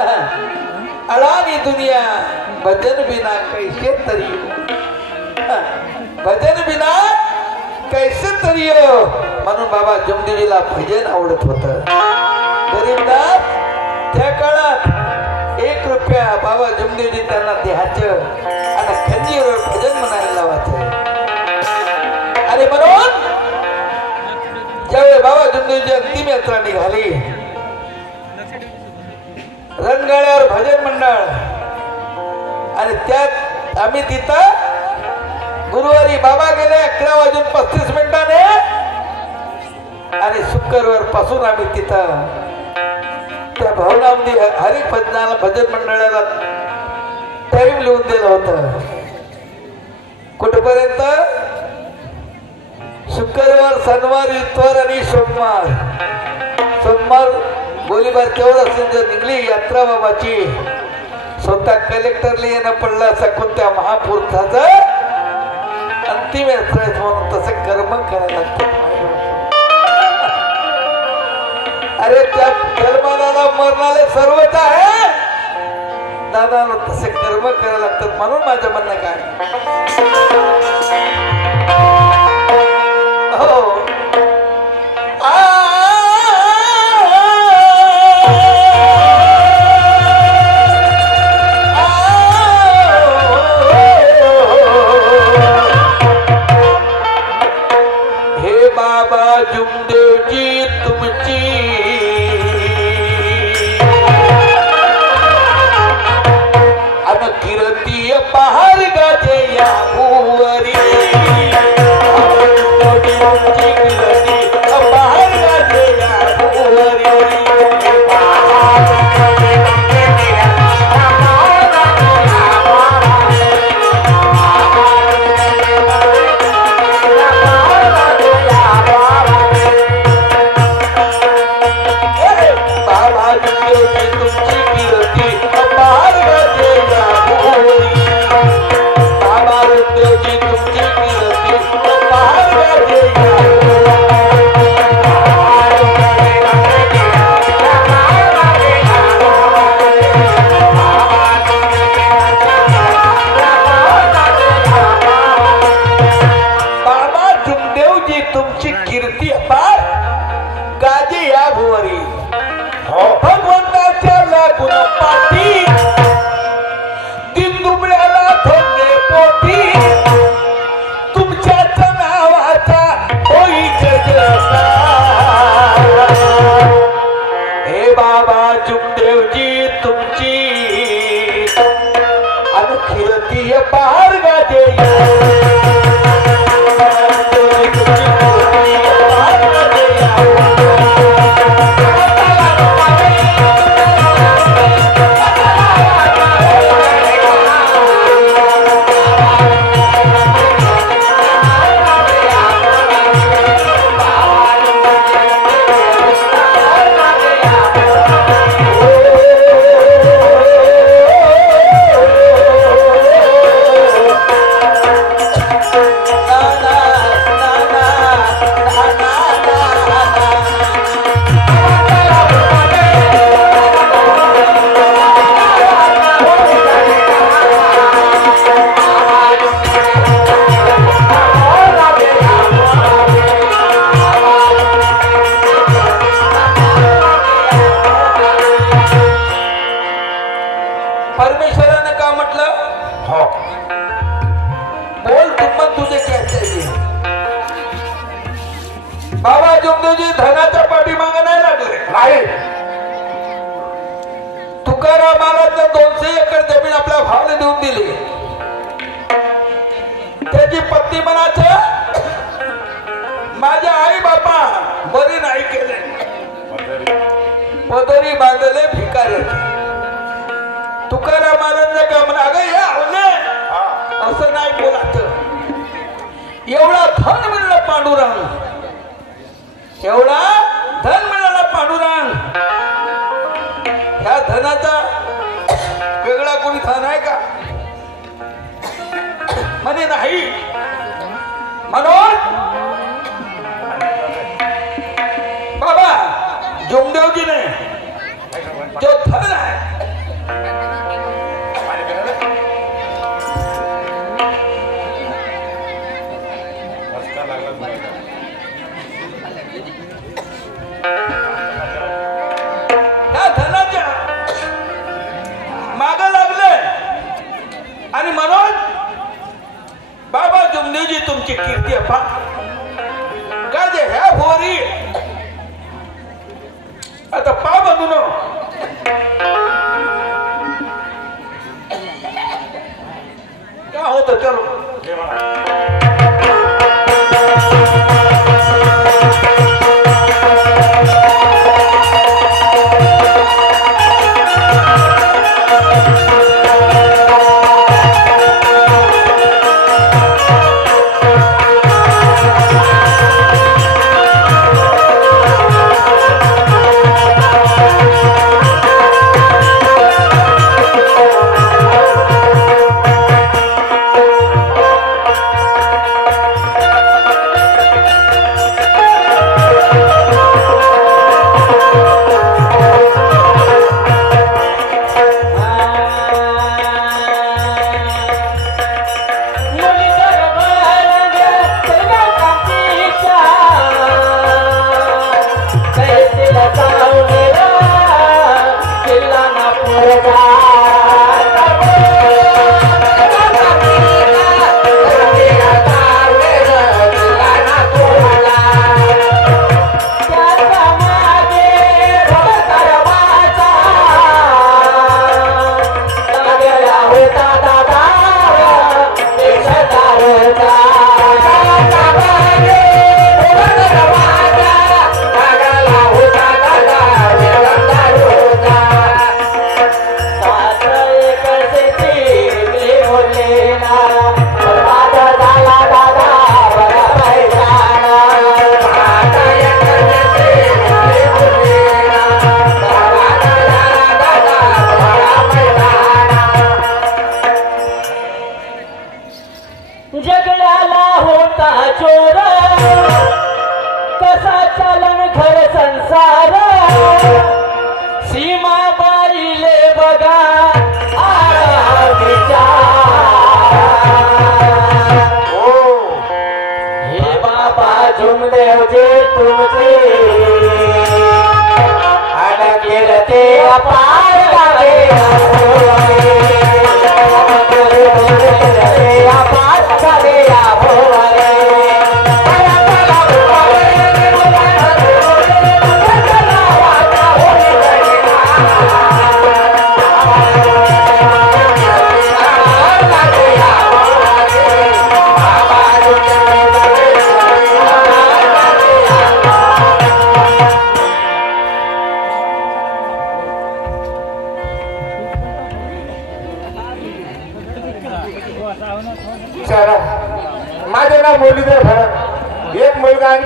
अलानी दुनिया भजन बिना कैसे तरियो, भजन बिना कैसे तरियो. म्हणून बाबा जमदेवीला भजन आवडत होतं. गरीबदास त्या काळात 1 रुपया बाबा जमदेवजी त्यांना द्यायचं आणि खंजीवर भजन म्हणायला लावायचं. आणि म्हणून ज्यावेळी बाबा जमदेवजी अंतिम यात्रा निघाली, रणगाड्यावर भजन मंडळ आणि त्यात आम्ही तिथं गुरुवारी बाबा गेले 11:35 आणि शुक्रवार पासून आम्ही तिथं त्या भवनामध्ये हरिभजनाला भजन मंडळाला टाइम लिहून दिलं होतं. कुठपर्यंत? शुक्रवार, शनिवार, इतवार आणि सोमवार. सोमवार गोळीबार केवळ असेल जर निघली यात्रा बाबाची, स्वतः कलेक्टरला येणं पडलं असं कोणत्या महापुरुषाचं अंतिम यात्रा म्हणून तसं कर्म करायला लागतं. अरे त्या जन्माला मरणाले सर्वच आहे दादा, तसे कर्म करायला लागतात. म्हणून माझं म्हणणं काय, हो जमदेवजी तुमची कीर्ती पहार गाजे या भुवरी, तुमची कीर्ती पहार गाजे या भुवरी. भगवंताच्या लागून पाठी दिन दुबळ्याला धोंडे पोटी, तुमच्याच नावाचा होई जयकार. हे बाबा जमदेवजी तुमची कीर्ती पार गाजे बाबा जमदेवजी धनाच्या पाठीमागे नाही लागले. नाही, तुकाराम महाराज 200 एकर जमीन आपल्या भावाला देऊन दिली. त्याची पत्नी म्हणायचं माझ्या आई बापा बरी नाही केले, पदरी बांधले भिकाऱ्याचे. तुकाराम महाराज का म्हणा अगं या आवले असं नाही बोलायचं. एवढा धन मिळलं पांडुरंग, एवढा धन मिळाला पांडुरंग. ह्या धनाचा वेगळा कोणी धन आहे का? म्हणे नाही. म्हणून बाबा जमदेवजीने जो धन आहे त्या धनाच्या माग लागले आणि म्हणून बाबा जुमदेवजी तुमची कीर्ती पा का जे ह्या होरी आता पा बनून क्या होतं चलो जगण्याला होता चोर कसा चालन घर संसार सीमा बाईले बघा हे बाबा जुमदेवजी तुमचे आणि केलं ते अपार माझे नाव मुरलीधर भडक एक मुलगा